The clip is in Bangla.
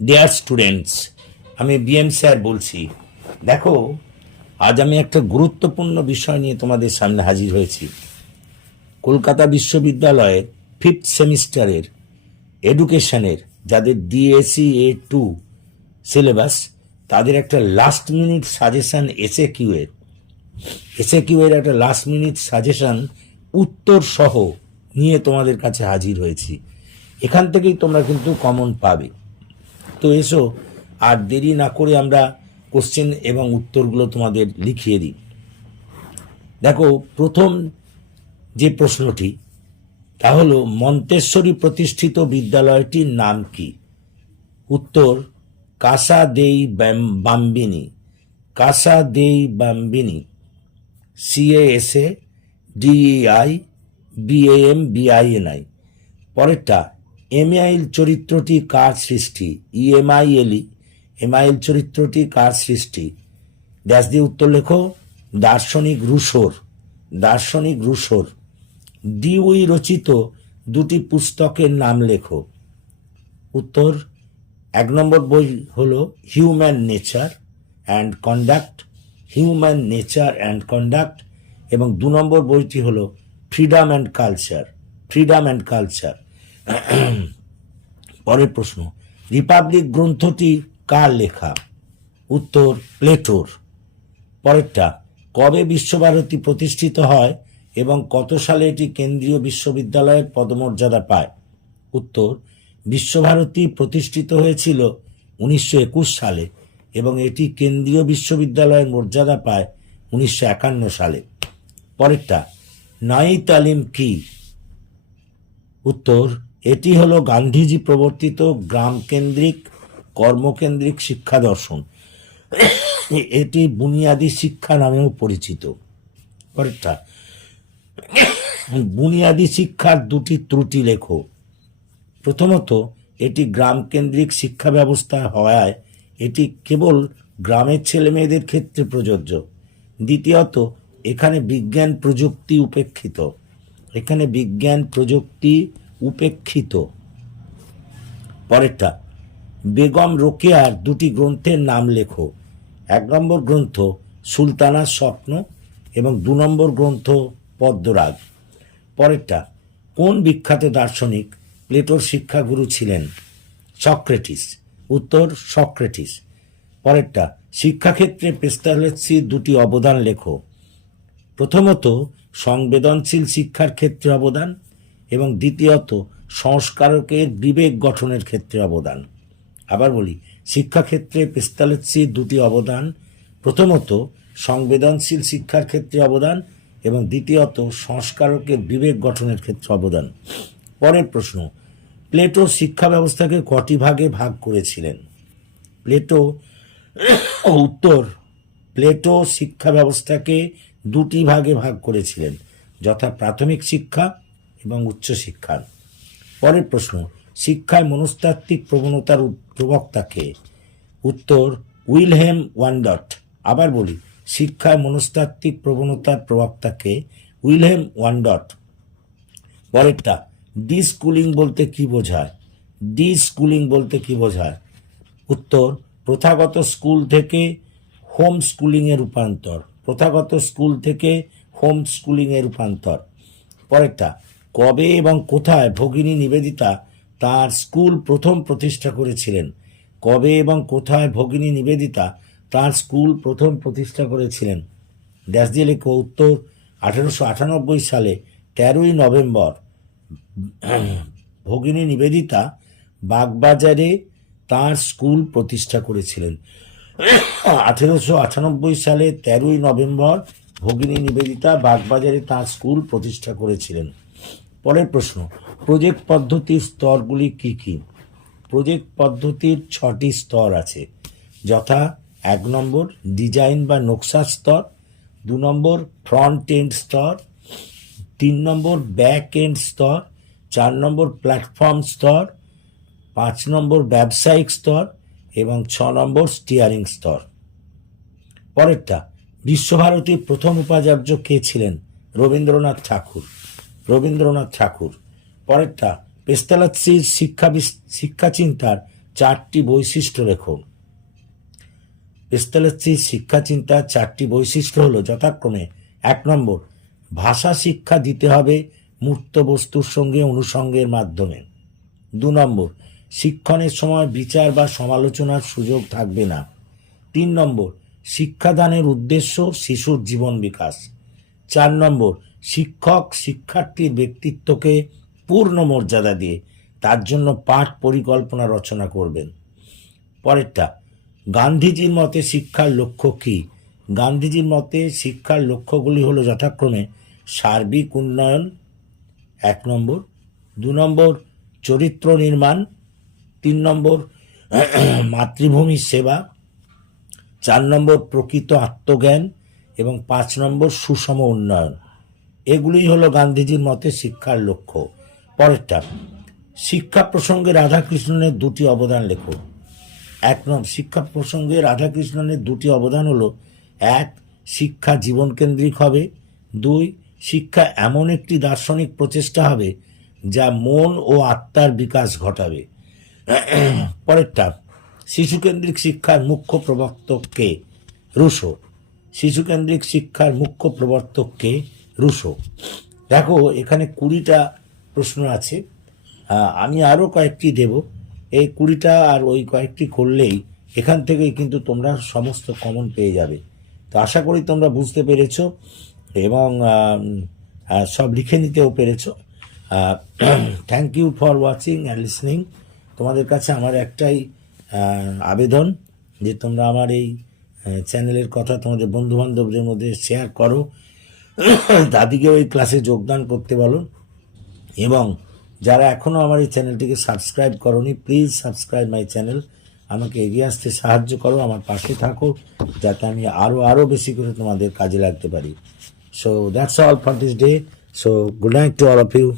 ডিয়ার স্টুডেন্টস, আমি বিএম স্যার বলছি। দেখো, আজ আমি একটা গুরুত্বপূর্ণ বিষয় নিয়ে তোমাদের সামনে হাজির হয়েছি। কলকাতা বিশ্ববিদ্যালয়ের 5th সেমিস্টারের এডুকেশনের যাদের ডিএসি A2 সিলেবাস, তাদের একটা লাস্ট মিনিট সাজেশন এসএকিউ এর একটা লাস্ট মিনিট সাজেশন উত্তর সহ নিয়ে তোমাদের কাছে হাজির হয়েছি। এখান থেকেই তোমরা কিন্তু কমন পাবে। তো এসো, আর দেরি না করে আমরা কোশ্চেন এবং উত্তরগুলো তোমাদের লিখিয়ে দিই। দেখো, প্রথম যে প্রশ্নটি, তা হলো মন্তেশ্বরী প্রতিষ্ঠিত বিদ্যালয়টির নাম কি? উত্তর কাসা দেই বাম্বিনী। কাসা দেই বাম্বিনী, CASA DEI BAMBINI। পরেরটা, এমাইল চরিত্রটি কার সৃষ্টি? এমাইল চরিত্রটি কার সৃষ্টি? ড্যাশ দিয়ে উত্তর লেখো। দার্শনিক রুশোর। ডিউই রচিত দুটি পুস্তকের নাম লেখো। উত্তর, 1 নম্বর বই হলো হিউম্যান নেচার অ্যান্ড কন্ডাক্ট, এবং 2 নম্বর বইটি হলো ফ্রিডম অ্যান্ড কালচার। পরের প্রশ্ন, রিপাবলিক গ্রন্থটি কার লেখা? উত্তর, প্লেটোর। পরেরটা, কবে বিশ্বভারতী প্রতিষ্ঠিত হয় এবং কত সালে এটি কেন্দ্রীয় বিশ্ববিদ্যালয়ের পদমর্যাদা পায়? উত্তর, বিশ্বভারতী প্রতিষ্ঠিত হয়েছিল 1921 সালে এবং এটি কেন্দ্রীয় বিশ্ববিদ্যালয়ের মর্যাদা পায় 1951 সালে। পরেরটা, নয়ী তালিম কি? উত্তর, এটি হলো গান্ধীজি প্রবর্তিত গ্রামকেন্দ্রিক কর্মকেন্দ্রিক শিক্ষা দর্শন। এটি বুনিয়াদী শিক্ষা নামেও পরিচিত। পরেরটা, বুনিয়াদী শিক্ষার দুটি ত্রুটি লেখো। প্রথমত, এটি গ্রামকেন্দ্রিক শিক্ষা ব্যবস্থা হওয়ায় এটি কেবল গ্রামের ছেলেমেয়েদের ক্ষেত্রে প্রযোজ্য। দ্বিতীয়ত, এখানে বিজ্ঞান প্রযুক্তি উপেক্ষিত। পরেরটা, বেগম রোকেয়ার দুটি গ্রন্থের নাম লেখো। 1 নম্বর গ্রন্থ সুলতানার স্বপ্ন এবং 2 নম্বর গ্রন্থ পদ্মরাগ। পরেরটা, কোন বিখ্যাত দার্শনিক প্লেটোর শিক্ষাগুরু ছিলেন? সক্রেটিস। উত্তর, সক্রেটিস। পরেরটা, শিক্ষাক্ষেত্রে পেস্তালস্কির দুটি অবদান লেখো। প্রথমত, সংবেদনশীল শিক্ষার ক্ষেত্রে অবদান, এবং দ্বিতীয়ত, সংস্কারকের বিবেক গঠনের ক্ষেত্রে অবদান। আবার বলি, শিক্ষাক্ষেত্রে পেস্তালস্কির দুটি অবদান, প্রথমত সংবেদনশীল শিক্ষার ক্ষেত্রে অবদান এবং দ্বিতীয়ত সংস্কারকের বিবেক গঠনের ক্ষেত্রে অবদান। পরের প্রশ্ন, প্লেটো শিক্ষা ব্যবস্থাকে কটি ভাগে ভাগ করেছিলেন? উত্তর, প্লেটো শিক্ষা ব্যবস্থাকে 2টি ভাগে ভাগ করেছিলেন, যথা প্রাথমিক শিক্ষা এবং উচ্চশিক্ষা। পরের প্রশ্ন, শিক্ষায় মনস্তাত্ত্বিক প্রবণতার প্রবক্তাকে? উত্তর, উইলহেম ওয়ান্ডট। আবার বলি, শিক্ষায় মনস্তাত্ত্বিক প্রবণতার প্রবক্তাকে? উইলহেম ওয়ান্ডট। পরেরটা, ডিস্কুলিং বলতে কি বোঝায়? উত্তর, প্রথাগত স্কুল থেকে হোম স্কুলিংয়ের রূপান্তর। পরেরটা, কবে এবং কোথায় ভগিনী নিবেদিতা তার স্কুল প্রথম প্রতিষ্ঠা করেছিলেন? ড্যাশ দিয়ে লেখো। উত্তর, 1898 সালে 13ই নভেম্বর ভগিনী নিবেদিতা বাগবাজারে তাঁর স্কুল প্রতিষ্ঠা করেছিলেন। 1898 সালে 13ই নভেম্বর ভগিনী নিবেদিতা বাগবাজারে তাঁর স্কুল প্রতিষ্ঠা করেছিলেন। পরের প্রশ্ন, প্রজেক্ট পদ্ধতির স্তরগুলি কি কি? প্রজেক্ট পদ্ধতির 6টি স্তর আছে, যথা 1 নম্বর ডিজাইন বা নকশা স্তর, 2 নম্বর ফ্রন্ট এন্ড স্তর, 3 নম্বর ব্যাক এন্ড স্তর, 4 নম্বর প্ল্যাটফর্ম স্তর, 5 নম্বর ব্যবসায়িক স্তর এবং 6 নম্বর স্টিয়ারিং স্তর। পরেরটা, বিশ্বভারতীর প্রথম উপাচার্য কে ছিলেন? রবীন্দ্রনাথ ঠাকুর। পরেরটা, পেস্তালস্কির শিক্ষা চিন্তার 4টি বৈশিষ্ট্য লেখো। পেস্তালস্কির শিক্ষা চিন্তার 4টি বৈশিষ্ট্য হলো যথাক্রমে 1 নম্বর, ভাষা শিক্ষা দিতে হবে মূর্ত বস্তুর সঙ্গে অনুষঙ্গের মাধ্যমে। 2 নম্বর, শিক্ষণের সময় বিচার বা সমালোচনার সুযোগ থাকবে না। 3 নম্বর, শিক্ষাদানের উদ্দেশ্য শিশুর জীবন বিকাশ। 4 নম্বর, শিক্ষক শিক্ষার্থীর ব্যক্তিত্বকে পূর্ণ মর্যাদা দিয়ে তার জন্য পাঠ পরিকল্পনা রচনা করবেন। পরেরটা, গান্ধীজির মতে শিক্ষার লক্ষ্য কী? গান্ধীজির মতে শিক্ষার লক্ষ্যগুলি হলো যথাক্রমে সার্বিক উন্নয়ন 1 নম্বর, 2 নম্বর চরিত্র নির্মাণ, 3 নম্বর মাতৃভূমির সেবা, 4 নম্বর প্রকৃত আত্মজ্ঞান এবং 5 নম্বর সুষম উন্নয়ন। এগুলোই হলো গান্ধীজির মতে শিক্ষার লক্ষ্য। পরেরটা, শিক্ষা প্রসঙ্গে রাধাকৃষ্ণনের 2টি অবদান লেখো। 1 নম্বর, শিক্ষা প্রসঙ্গে রাধাকৃষ্ণনের 2টি অবদান হলো 1, শিক্ষা জীবনকেন্দ্রিক হবে, 2, শিক্ষা এমন একটি দার্শনিক প্রচেষ্টা হবে যা মন ও আত্মার বিকাশ ঘটাবে। পরেরটা, শিশুকেন্দ্রিক শিক্ষার মুখ্য প্রবর্তক কে? রুশো। শিশুকেন্দ্রিক শিক্ষার মুখ্য প্রবর্তক কে? রুশো। দেখো এখানে 20টা প্রশ্ন আছে, আমি আরও কয়েকটি দেব। এই 20টা আর ওই কয়েকটি করলেই এখান থেকেই কিন্তু তোমরা সমস্ত কমন পেয়ে যাবে। তো আশা করি তোমরা বুঝতে পেরেছ এবং সব লিখে নিতেও পেরেছ। Thank you for watching and listening. তোমাদের কাছে আমার একটাই আবেদন যে তোমরা আমার এই চ্যানেলের কথা তোমাদের বন্ধুবান্ধবদের মধ্যে শেয়ার করো, দাদিকেও এই ক্লাসে যোগদান করতে বলো, এবং যারা এখনও আমার এই চ্যানেলটিকে সাবস্ক্রাইব করোনি প্লিজ সাবস্ক্রাইব মাই চ্যানেল। আমাকে এগিয়ে আসতে সাহায্য করো, আমার পাশে থাকো যাতে আমি আরও বেশি করে তোমাদের কাজে লাগতে পারি। So that's all for this day. So good night to all of you.